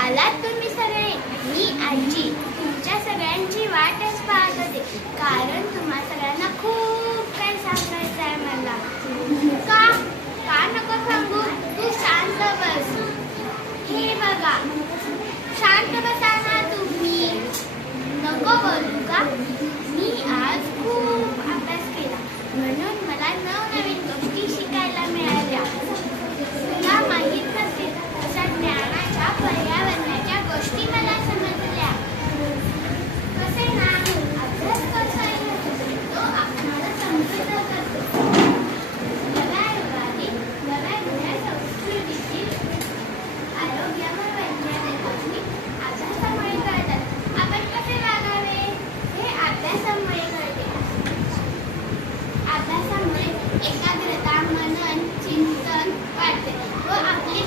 आलात तुम्ही सगळे. मी आजी तुमच्या सगळ्यांची वाटच पाहत होते, कारण तुम्हा सगळ्यांना खूप काही सांगायचं आहे मला. का का नको सांगू, तू शांत बस. हे बघा, शांत बसा ना तुम्ही. नको बोलू का? मी आज खूप अभ्यास केला, म्हणून मला नवनवीन गोष्टी शिकायला मिळाल्या. तुला माहीत नसेल अशा ज्ञानाच्या पर्यावरणाच्या गोष्टी मला समजल्या. कसे ना, अभ्यास कसा तो आपल्याला समृद्ध करतो. नव्या युगातील नव्या संस्कृतीतील आरोग्यावर वैज्ञानिक गोष्टी अभ्यासामुळे कळतात. आपण कसे वागावे हे अभ्यासामुळे कळते. एकाग्रता, मनन, चिंतन वाढते व आपली